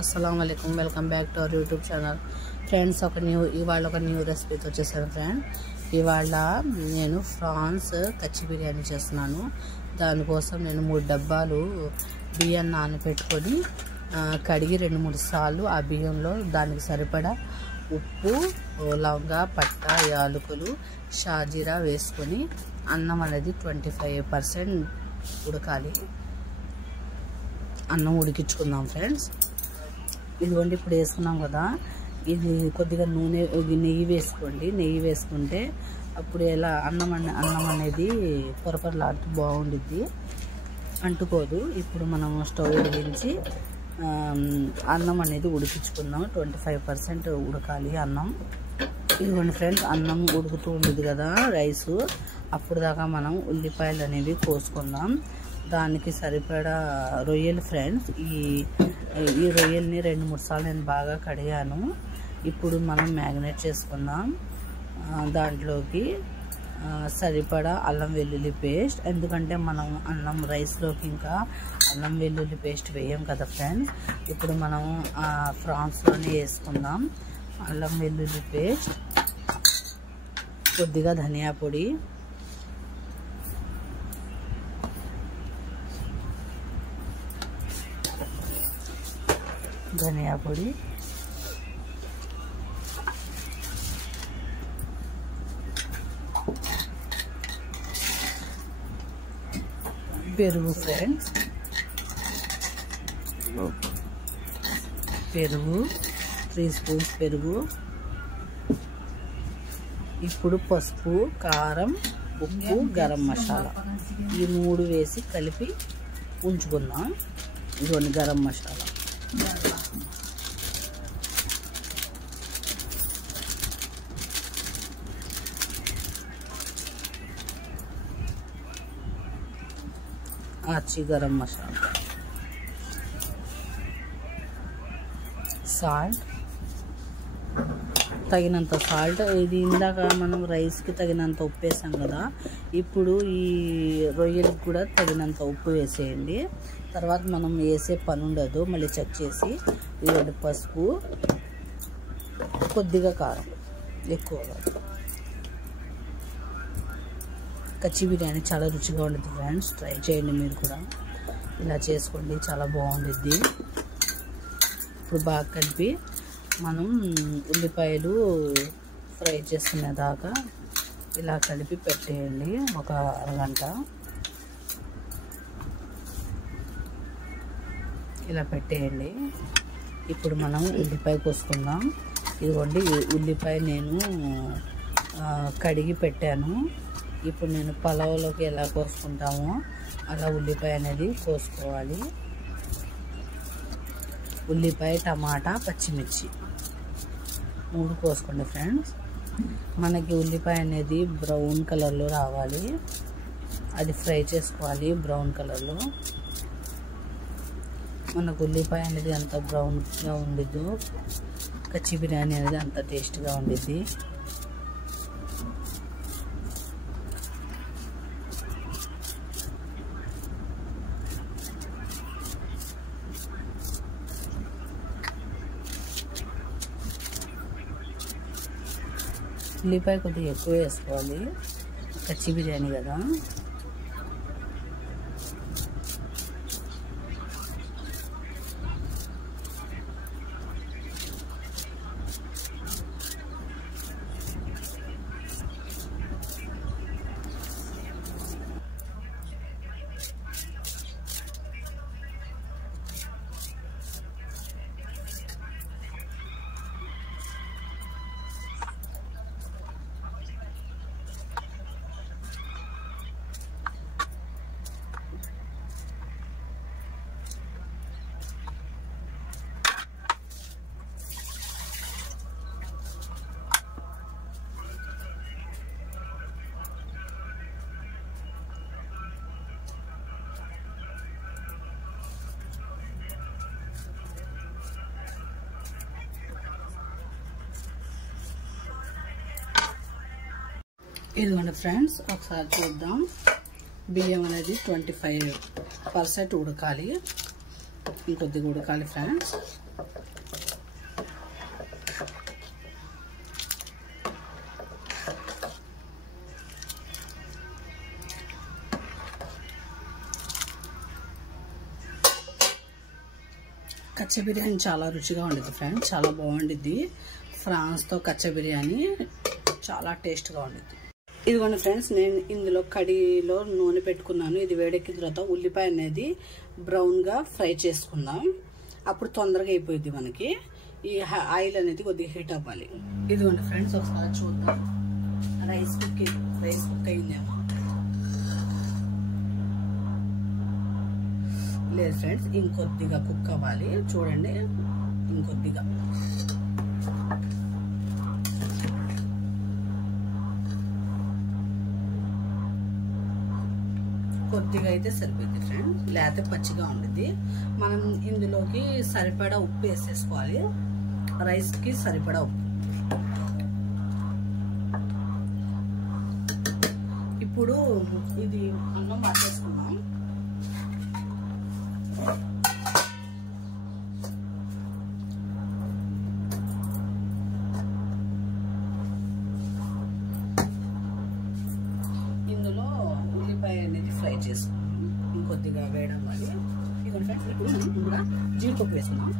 अस्सलाम वालेकुम welcome back to our YouTube channel friends ఇవాళ ఒక న్యూ రెసిపీతో వచ్చేసాను ఫ్రెండ్ ఇవాళ నేను ఫ్రాన్స్ కచ్చి బిర్యానీ చేస్తున్నాను దానికోసం నేను 3 డబ్బాలు బియ్యం నానబెట్టుకొని కడిగి 2-3 సార్లు ఆ బియ్యంలో దానికి సరిపడా ఉప్పు లవంగా పట్ట యాలకులు షాజీరా వేసుకొని అన్నం అనేది 25% ఉడకాలి అన్నం ఉడికించుకుందాం ఫ్రెండ్స్ ఇదిగోండి ఇప్పుడు వేసుకున్నాం కదా ఇది కొద్దిగా నూనె నెయ్యి వేసుకోండి నెయ్యి వేసుకుంటే అప్పుడు ఎలా అన్నం అనేది పొరపరలాడుతూ బాగుండిద్ది అంటుకోదు ఇప్పుడు మనం స్టవ్ వెలిగించి అన్నం అనేది ఉడికించుకుందాం 25% ఉడకాలి అన్నం ఇదిగోండి ఫ్రెండ్స్ అన్నం ఉడుకుతూ ఉండేది కదా రైసు అప్పుడు దాకా మనం ఉల్లిపాయలు అనేవి కోసుకుందాం దానికి సరిపడా రొయ్యలు ఫ్రెండ్స్ ఈ రొయ్యల్ని 2-3 సార్లు నేను బాగా కడిగాను ఇప్పుడు మనం మ్యాగ్నేట్ చేసుకుందాం దాంట్లోకి సరిపడా అల్లం వెల్లుల్లి పేస్ట్ ఎందుకంటే మనం అన్నం రైస్లోకి ఇంకా అల్లం వెల్లుల్లి పేస్ట్ వేయం కదా ఫ్రెండ్స్ ఇప్పుడు మనం ఫ్రాన్స్లోనే వేసుకుందాం అల్లం వెల్లుల్లి పేస్ట్ కొద్దిగా ధనియా పొడి పెరుగు ఫ్రెండ్స్ పెరుగు 3 స్పూన్స్ పెరుగు ఇప్పుడు పసుపు కారం ఉప్పు గరం మసాలా ఈ 3 వేసి కలిపి ఉంచుకుందాం ఇదిగోండి గరం మసాలా ఆచి గరం మసాలా సాల్ట్ తగినంత సాల్ట్ ఇది ఇందాక మనం రైస్కి తగినంత ఉప్పు వేసాం కదా ఇప్పుడు ఈ రొయ్యలకు కూడా తగినంత ఉప్పు వేసేయండి తర్వాత మనం వేసే పని ఉండదు మళ్ళీ చెక్ చేసి ఇదిగోండి పసుపు కొద్దిగా కారం ఎక్కువగా కచ్చి బిర్యానీ చాలా రుచిగా ఉంటుంది ఫ్రెండ్స్ ట్రై చేయండి మీరు కూడా ఇలా చేసుకోండి చాలా బాగుంటుంది ఇప్పుడు బాగా కలిపి మనం ఉల్లిపాయలు ఫ్రై చేసుకునేదాకా ఇలా కలిపి పెట్టేయండి ఒక అరగంట ఇలా పెట్టేయండి ఇప్పుడు మనం ఉల్లిపాయ కోసుకుందాం ఇదిగోండి ఉల్లిపాయ నేను కడిగి పెట్టాను ఇప్పుడు నేను పలావ్లోకి ఎలా కోసుకుంటామో అలా ఉల్లిపాయ అనేది కోసుకోవాలి ఉల్లిపాయ టమాటా పచ్చిమిర్చి 3 కోసుకోండి ఫ్రెండ్స్ మనకి ఉల్లిపాయ అనేది బ్రౌన్ కలర్లో రావాలి అది ఫ్రై చేసుకోవాలి బ్రౌన్ కలర్లో మనకు ఉల్లిపాయ అనేది అంత బ్రౌన్గా ఉండిద్దు కచ్చి బిర్యానీ అనేది అంత టేస్ట్గా ఉండిద్ది ఉల్లిపాయ కొద్దిగా ఎక్కువ వేసుకోవాలి కచ్చి బిర్యానీ కదా ఇదిగోండి ఫ్రెండ్స్ ఒకసారి చూద్దాం బియ్యం అనేది 25% ఉడకాలి ఇంకొద్దిగా ఉడకాలి ఫ్రెండ్స్ కచ్చా బిర్యానీ చాలా రుచిగా ఉండిద్ది ఫ్రెండ్స్, చాలా బాగుండిద్ది. ఫ్రాన్స్తో కచ్చా బిర్యానీ చాలా టేస్ట్గా ఉండిద్ది. ఇదిగోండి ఫ్రెండ్స్, నేను ఇందులో కడిలో నూనె పెట్టుకున్నాను. ఇది వేడెక్కిన తర్వాత ఉల్లిపాయ అనేది బ్రౌన్గా ఫ్రై చేసుకుందాం. అప్పుడు తొందరగా అయిపోయింది మనకి. ఈ ఆయిల్ అనేది కొద్దిగా హీట్ అవ్వాలి. ఇదిగోండి ఫ్రెండ్స్, ఒకసారి చూద్దాం రైస్ కుక్ అయిందేమో. లేదు ఫ్రెండ్స్, ఇంకొద్దిగా కుక్ అవ్వాలి. చూడండి, ఇంకొద్దిగా. కొద్దిగా అయితే సరిపోయింది ఫ్రెండ్స్, లేకపోతే పచ్చిగా ఉండిద్ది. మనం ఇందులోకి సరిపడా ఉప్పు వేసేసుకోవాలి. రైస్కి సరిపడా ఉప్పు. ఇప్పుడు ఇది అన్నం వాటేసుకున్నాం. ఇందులో ఉల్లిపాయ అనేది ఫ్రై చేసుకున్నాం. ఇంకొద్దిగా వేయడం వల్ల ఇదిగోండి ఫ్రెండ్స్, ఇప్పుడు మనం ముందుగా జీడిపప్పు వేసుకున్నాం.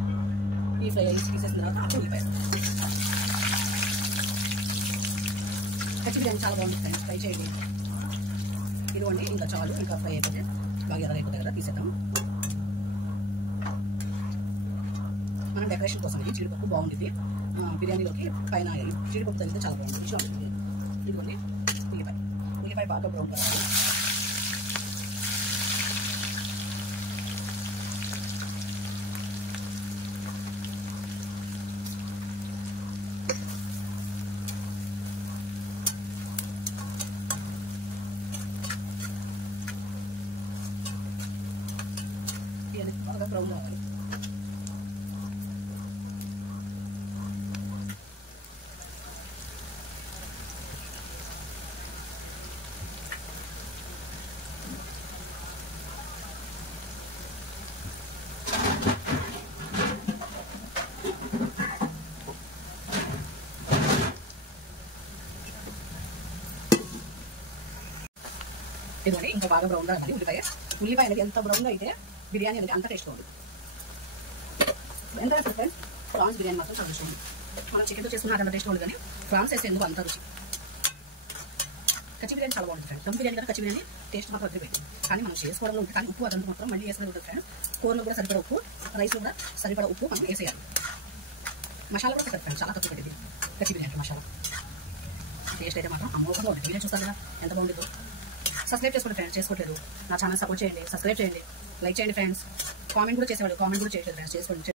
ఈ ఫ్రై తీసేసిన తర్వాత ఉల్లిపాయ. కచ్చి బిర్యానీ చాలా బాగుంటుంది ఫ్రెండ్స్, ఫ్రై చేయండి. ఇదిగోండి, ఇంకా చాలు, ఇంకా ఫ్రై అయిపోతే బాగా ఎర్రగైపోతాయి కదా, తీసేద్దాం. మనం డెకరేషన్ కోసం ఇది జీడిపప్పు బాగుంటుంది. బిర్యానీలోకి పైన జీడిపప్పు తగిలితే చాలా బాగుంటుంది. ఇదిగోండి ఉల్లిపాయ బాగా బ్రౌన్ కలర్. బాగా బ్రౌన్ కావాలి. ఇదిగోండి, ఇంకా బాగా బ్రౌన్ గా కావాలి ఉల్లిపాయ అనేది. ఎంత బ్రౌన్ గా అయితే బిర్యానీ అనేది అంత టేస్ట్ ఉంది. ఎంత వేస్తారు ఫ్రెండ్స్? ఫ్రాన్స్ బిర్యానీ మాత్రం చాలా రుచి ఉంది. మనం చికెన్తో చేసుకున్న అంత టేస్ట్ ఉంది, కానీ ఫ్రాన్స్ వేస్తే ఎందుకు అంత రుచి. కచ్చి బిర్యానీ చాలా బాగుంటుంది ఫ్రెండ్స్. దమ్ బిర్యానీ కదా కచ్చి బిర్యానీ టేస్ట్ మాత్రం వదిలిపెట్టి, కానీ మనం చేసుకోవడంలో ఉంటుంది. కానీ ఉప్పు అదంతా మాత్రం మళ్ళీ వేసేది ఉంటుంది ఫ్రెండ్స్. కూరలో కూడా సరిపడా ఉప్పు, రైస్ కూడా సరిపడా ఉప్పు మనం వేసేయాలి. మసాలా కూడా ఫ్రెండ్స్ చాలా తక్కువ పెట్టింది కచ్చి బిర్యానీ మసాలా. టేస్ట్ అయితే మాత్రం అమోఘంగా ఉంటుంది. బిర్యానీ చూస్తారు కదా ఎంత బాగుంటుందో. సబ్స్క్రైబ్ చేసుకోండి ఫ్రెండ్స్, చేసుకోవట్లేదు. నా ఛానల్ సపోర్ట్ చేయండి, సబ్స్క్రైబ్ చేయండి, లైక్ చేయండి ఫ్రెండ్స్. కామెంట్ కూడా చేసేవాళ్ళు, కామెంట్ కూడా చేయట్లేదు ఫ్రెండ్స్, చేసుకోండి.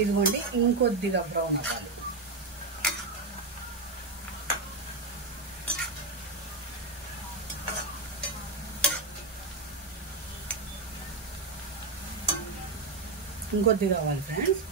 ఇదిగోండి, ఇంకొద్దిగా బ్రౌన్ అవ్వాలి. ఇంకొద్దిగా కావాలి ఫ్రెండ్స్.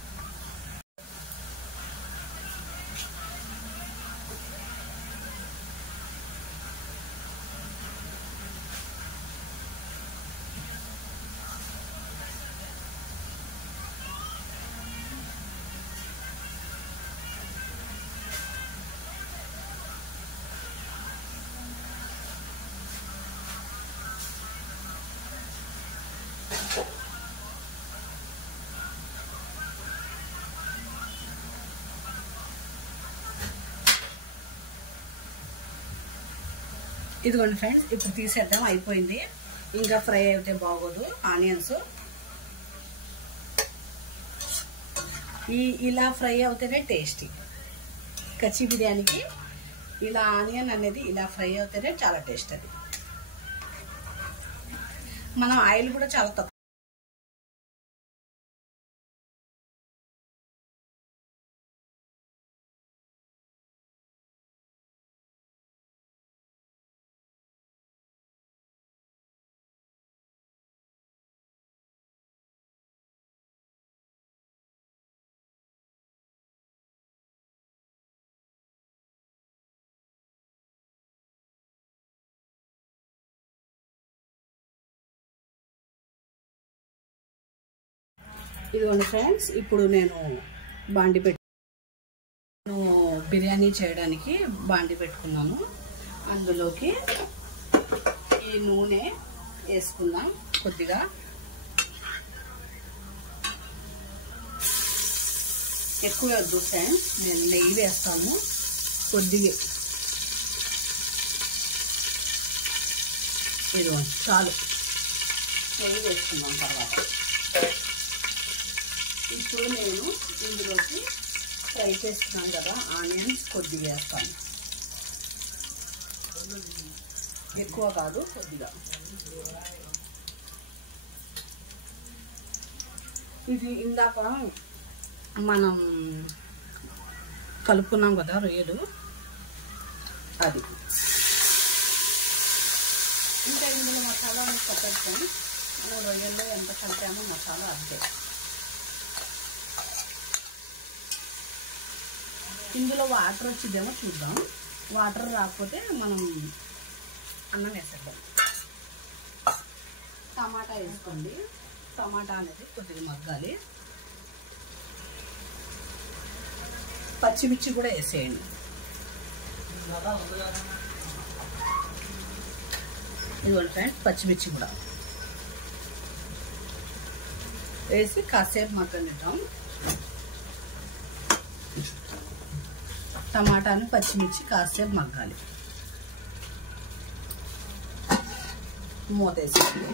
ఇదిగోండి ఫ్రెండ్స్, ఇప్పుడు తీసేద్దాం, అయిపోయింది. ఇంకా ఫ్రై అయితే బాగోదు ఆనియన్స్. ఇలా ఫ్రై అవుతేనే టేస్టీ. కచ్చి బిర్యానీకి ఇలా ఆనియన్ అనేది ఇలా ఫ్రై అవుతేనే చాలా టేస్ట్. అది మనం ఆయిల్ కూడా చాలా తక్కువ ఇదిగోండి ఫ్రెండ్స్, ఇప్పుడు నేను బిర్యానీ చేయడానికి బాండి పెట్టుకున్నాను. అందులోకి ఈ నూనె వేసుకుందాం. కొద్దిగా ఎక్కువ వద్దు ఫ్రెండ్స్, నేను నెయ్యి వేస్తాను కొద్దిగా. ఇదిగోండి చాలు, నెయ్యి వేసుకున్నాం. తర్వాత ఇప్పుడు నేను ఇందులోకి ఫ్రై చేస్తున్నాను కదా ఆనియన్స్ కొద్దిగా వేస్తాను. ఎక్కువ కాదు, కొద్దిగా. ఇది ఇందాక మనం కలుపుకున్నాం కదా రొయ్యలు, అది. ఇంకా ఇందులో మసాలా కొట్టేసుకొని మనం రొయ్యల్లో ఎంత కలిపామో మసాలా అంతే. ఇందులో వాటర్ వచ్చిందేమో చూద్దాం. వాటర్ రాకపోతే మనం అన్నం వేసేద్దాం. టమాటా వేసుకోండి. టమాటా అనేది కొద్దిగా మగ్గాలి. పచ్చిమిర్చి కూడా వేసేయండి. ఇదిగోండి ఫ్రెండ్స్, పచ్చిమిర్చి కూడా వేసి కాసేపు మగ్గనిద్దాం. టమాటాను పచ్చిమిర్చి కాసేపు మగ్గాలి. మూత వేసేయండి.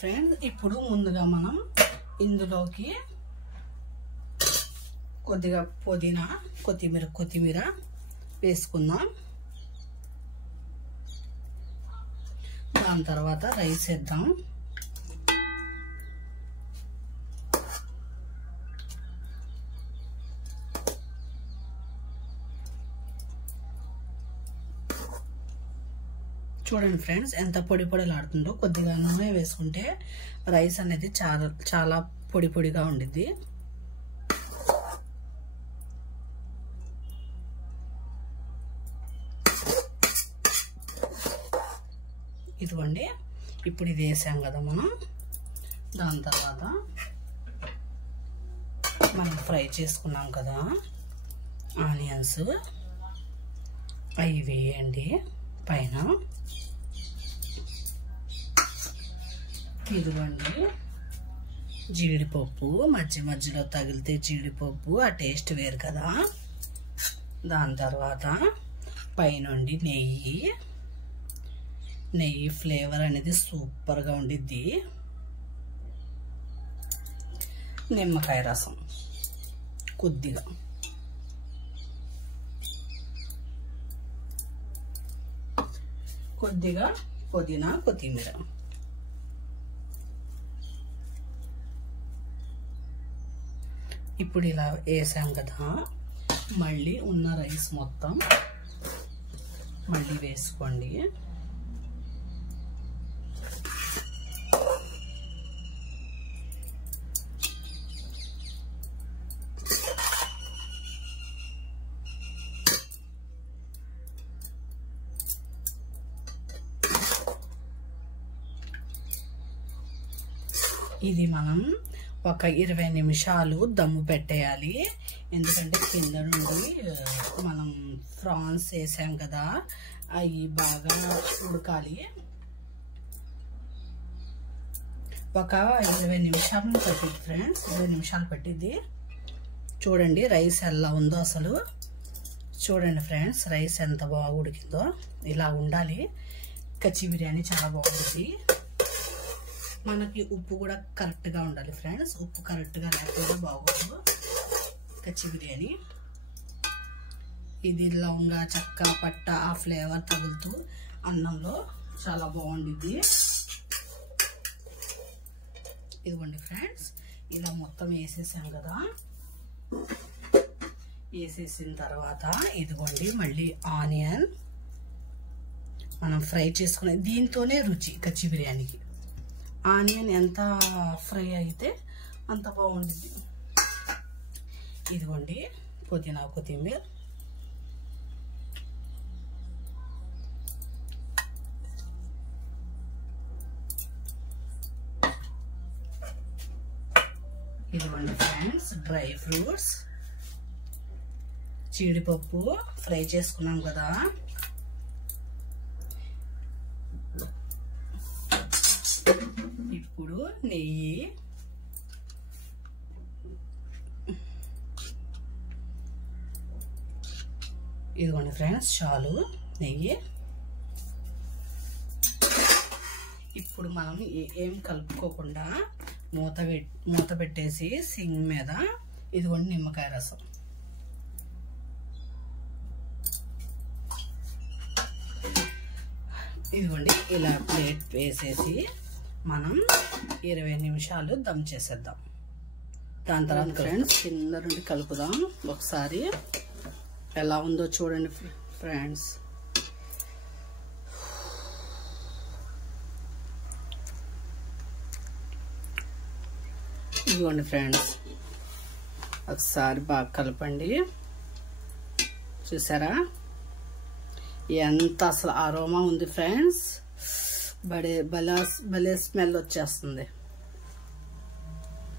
ఫ్రెండ్స్, ఇప్పుడు ముందుగా మనం ఇందులోకి కొద్దిగా పుదీనా, కొత్తిమీర వేసుకుందాం. దాని తర్వాత రైస్ వేద్దాం. చూడండి ఫ్రెండ్స్, ఎంత పొడి పొడిలాడుతుందో. కొద్దిగా నూనె వేసుకుంటే రైస్ అనేది చాలా పొడి పొడిగా ఉండిద్ది. ఇదిగోండి, ఇప్పుడు ఇది వేసాం కదా మనం. దాని తర్వాత మనం ఫ్రై చేసుకున్నాం కదా ఆనియన్స్, అవి వేయండి పైన. ఇదిగోండి జీడిపప్పు, మధ్య మధ్యలో తగిలితే జీడిపప్పు ఆ టేస్ట్ వేరు కదా. దాని తర్వాత పైనుండి నెయ్యి ఫ్లేవర్ అనేది సూపర్గా ఉండిద్ది. నిమ్మకాయ రసం కొద్దిగా, పుదీనా కొత్తిమీర. ఇప్పుడు ఇలా వేసాం కదా, మళ్ళీ ఉన్న రైస్ మొత్తం మళ్ళీ వేసుకోండి. ఇది మనం ఒక 20 నిమిషాలు దమ్ము పెట్టేయాలి. ఎందుకంటే కింద నుండి మనం ప్రాన్స్ వేసాం కదా, అవి బాగా ఉడకాలి. ఒక 20 నిమిషాలు పట్టింది ఫ్రెండ్స్, 20 నిమిషాలు పట్టింది. చూడండి రైస్ ఎలా ఉందో అసలు. చూడండి ఫ్రెండ్స్ రైస్ ఎంత బాగా ఉడికిందో. ఇలా ఉండాలి. కచ్చి బిర్యానీ చాలా బాగుంటుంది. మనకి ఉప్పు కూడా కరెక్ట్గా ఉండాలి ఫ్రెండ్స్. ఉప్పు కరెక్ట్గా లేకపోతే బాగోదు కచ్చి బిర్యానీ. ఇది లవంగ చెక్క పట్ట ఆ ఫ్లేవర్ తగులుతూ అన్నంలో చాలా బాగుండిద్ది. ఇదిగోండి ఫ్రెండ్స్, ఇలా మొత్తం వేసేసాం కదా. వేసేసిన తర్వాత ఇదిగోండి మళ్ళీ ఆనియన్ మనం ఫ్రై చేసుకునే, దీంతోనే రుచి కచ్చి బిర్యానీకి. ఆనియన్ ఎంత ఫ్రై అయితే అంత బాగుంటుంది. ఇదిగోండి పుదీనా కొత్తిమీర, ఇదిగోండి ఫ్రెండ్స్ డ్రై ఫ్రూట్స్, జీడిపప్పు ఫ్రై చేసుకున్నాం కదా. ఇప్పుడు నెయ్యి, ఇదిగోండి ఫ్రెండ్స్ చాలు నెయ్యి. ఇప్పుడు మనం ఏం కలుపుకోకుండా మూత పెట్టేసి సింగ్ మీద ఇదిగోండి నిమ్మకాయ రసం. ఇదిగోండి ఇలా ప్లేట్ వేసేసి మనం 20 నిమిషాలు దమ్ చేసేద్దాం. దాని తర్వాత ఫ్రెండ్స్ కింద నుండి కలుపుదాం ఒకసారి. ఎలా ఉందో చూడండి ఫ్రెండ్స్. ఇదిగోండి ఫ్రెండ్స్ ఒకసారి బాగా కలపండి. చూసారా ఎంత అసలు అరోమా ఉంది ఫ్రెండ్స్. భలే స్మెల్ వచ్చేస్తుంది.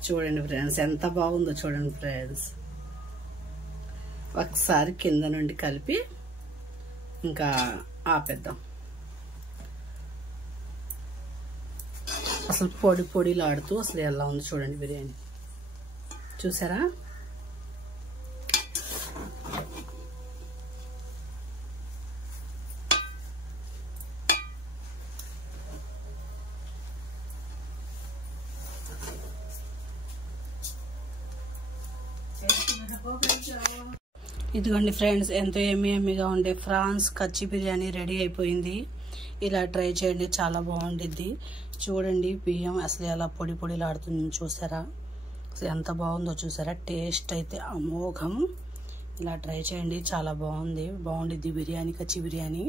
చూడండి ఫ్రెండ్స్ ఎంత బాగుందో చూడండి ఫ్రెండ్స్. ఒకసారి కింద నుండి కలిపి ఇంకా ఆపేద్దాం. అసలు పొడిలాడుతూ అసలు ఎలా ఉంది చూడండి బిర్యానీ. చూసారా ఇదిగోండి ఫ్రెండ్స్ ఎంతో ఎమ్మీగా ఉండే ఫ్రాన్స్ కచ్చి బిర్యానీ రెడీ అయిపోయింది. ఇలా ట్రై చేయండి, చాలా బాగుండిద్ది. చూడండి బియ్యం అసలు ఎలా పొడిలాడుతుంది చూసారా. అసలు ఎంత బాగుందో చూసారా. టేస్ట్ అయితే అమోఘం. ఇలా ట్రై చేయండి, చాలా బాగుండిద్ది బిర్యానీ, కచ్చి బిర్యానీ.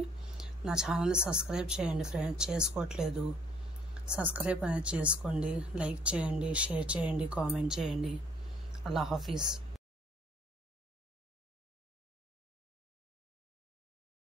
నా ఛానల్ని సబ్స్క్రైబ్ చేయండి ఫ్రెండ్స్, చేసుకోవట్లేదు. సబ్స్క్రైబ్ అనేది చేసుకోండి, లైక్ చేయండి, షేర్ చేయండి, కామెంట్ చేయండి. అల్లాహ్ హాఫీజ్.